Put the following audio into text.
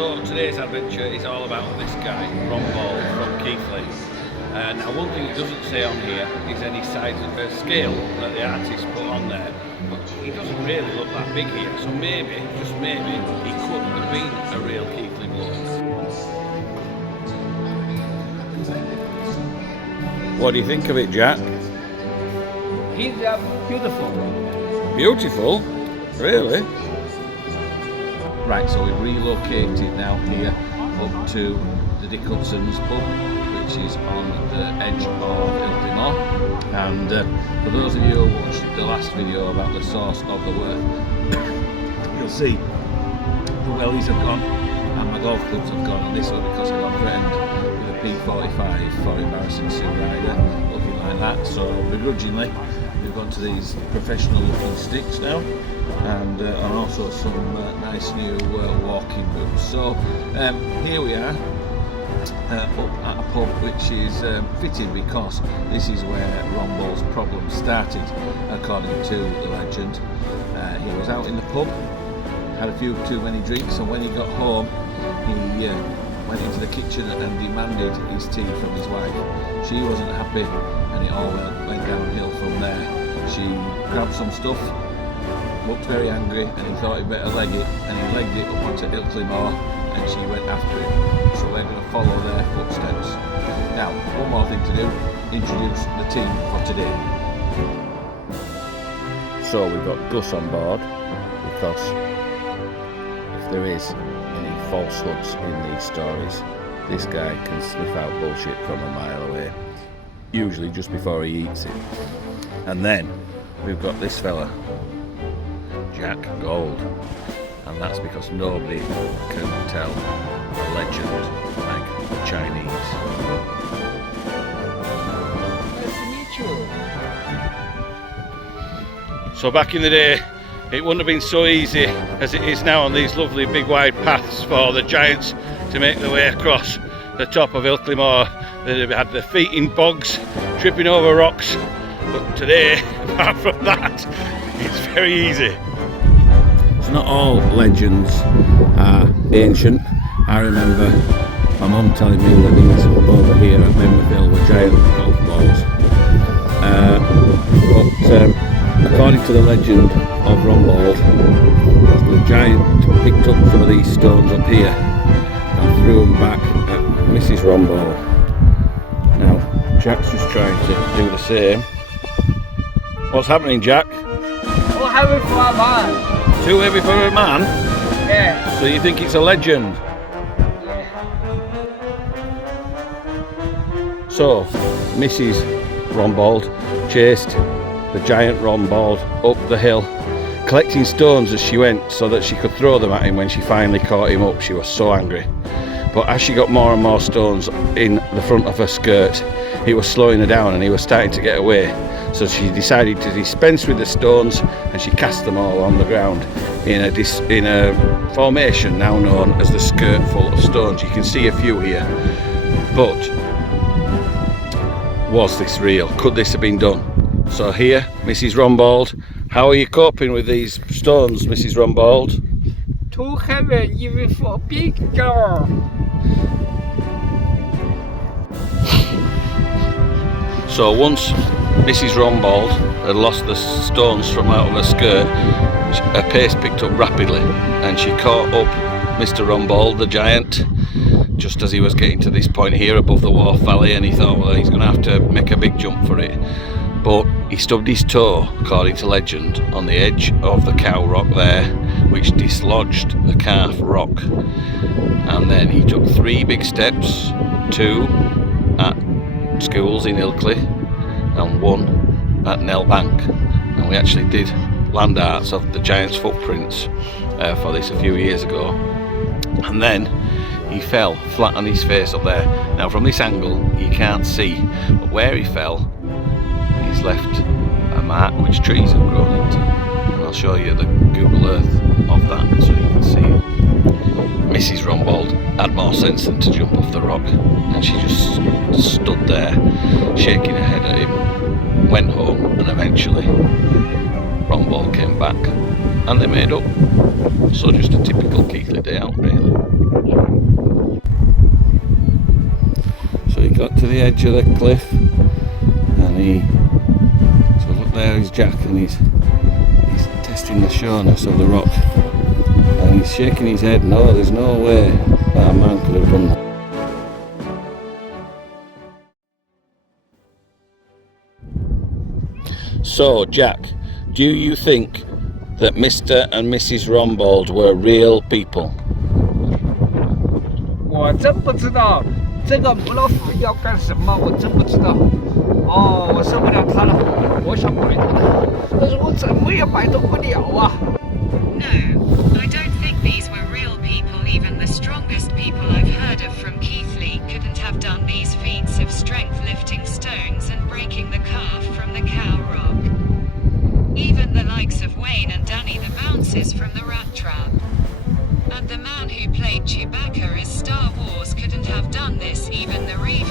So today's adventure is all about this guy, Ron Ball from Keighley. Now one thing it doesn't say on here is any size of scale that the artist put on there, but he doesn't really look that big here, so maybe, just maybe, he could have been a real Keighley bloke. What do you think of it, Jack? He's beautiful. Beautiful? Really? Right, so we've relocated now here up to the Dick Hudson's pub, which is on the edge of Ilkley. And for those of you who watched the last video about the source of the work, you'll see the wellies have gone and my golf clubs have gone, and this was because I got threatened with a P45 for embarrassing Sue Ryder, looking like that. So begrudgingly we've gone to these professional looking sticks now, and also some nice new walking boots. So here we are up at a pub which is fitting because this is where Ron Ball's problem started, according to the legend. He was out in the pub, had a few too many drinks, and when he got home he went into the kitchen and demanded his tea from his wife. She wasn't happy, and it all went downhill from there. She grabbed some stuff, looked very angry, and he thought he'd better leg it, and he legged it up onto Ilkley, and she went after him. So we're going to follow their footsteps. Now, one more thing to do, introduce the team for today. So we've got Gus on board, because if there is any falsehoods in these stories, this guy can sniff out bullshit from a mile away, usually just before he eats it. And then we've got this fella, Jack Gold, and that's because nobody can tell a legend like the Chinese. Nice to meet you. So back in the day, it wouldn't have been so easy as it is now on these lovely big wide paths for the giants to make their way across the top of Ilkley Moor. They'd have had their feet in bogs, tripping over rocks, but today, apart from that, it's very easy. So not all legends are ancient. I remember my mum telling me that these up over here at Memberville were giant golf balls. But according to the legend of Ron Ball, the giant picked up some of these stones up here and threw them back at Mrs. Ron Ball. Now, Jack's just trying to do the same. What's happening, Jack? Oh, heavy for a man. Too heavy for a man? Yeah. So you think it's a legend? Yeah. So, Mrs. Ron Ball chased the giant Ron Ball up the hill, collecting stones as she went so that she could throw them at him when she finally caught him up. She was so angry. But as she got more and more stones in the front of her skirt, he was slowing her down and he was starting to get away. So she decided to dispense with the stones, and she cast them all on the ground in a formation now known as the skirt full of stones. You can see a few here. But was this real? Could this have been done? So here, Mrs. Ron Ball, how are you coping with these stones, Mrs. Ron Ball? Too heavy even for a big girl. So once Mrs. Ron Ball had lost the stones from out of her skirt, her pace picked up rapidly, and she caught up Mr. Ron Ball, the giant, just as he was getting to this point here above the Wharf Valley, and he thought, well, he's going to have to make a big jump for it. But he stubbed his toe, according to legend, on the edge of the cow rock there, which dislodged the calf rock. And then he took 3 big steps, 2 at schools in Ilkley and 1 at Nell Bank. And we actually did land arts of the giant's footprints for this a few years ago. And then he fell flat on his face up there. Now from this angle you can't see, but where he fell, he's left a mark which trees have grown into, and I'll show you the Google Earth of that so you can see it. Mrs. Ron Ball had more sense than to jump off the rock, and she just stood there shaking her head at him, went home, and eventually Ron Ball came back and they made up. So just a typical Keighley day out really. got to the edge of the cliff, and so look, there is Jack, and he's testing the sureness of the rock, and he's shaking his head. No, there's no way that a man could have done that. So, Jack, do you think that Mr. and Mrs. Rombold were real people? 我真不知道这个母老虎要干什么，我真不知道。哦，我受不了它了，我想摆脱它，但是我怎么也摆脱不了啊。No, I don't think these were real people. Even the strongest people I've heard of from Keithley couldn't have done these feats of strength lifting stones and breaking the calf from the cow rock. Even the likes of Wayne and Danny the Bounces from the Rat Trap. And the man who played Chewbacca as Star Wars couldn't have done this. Even the Reef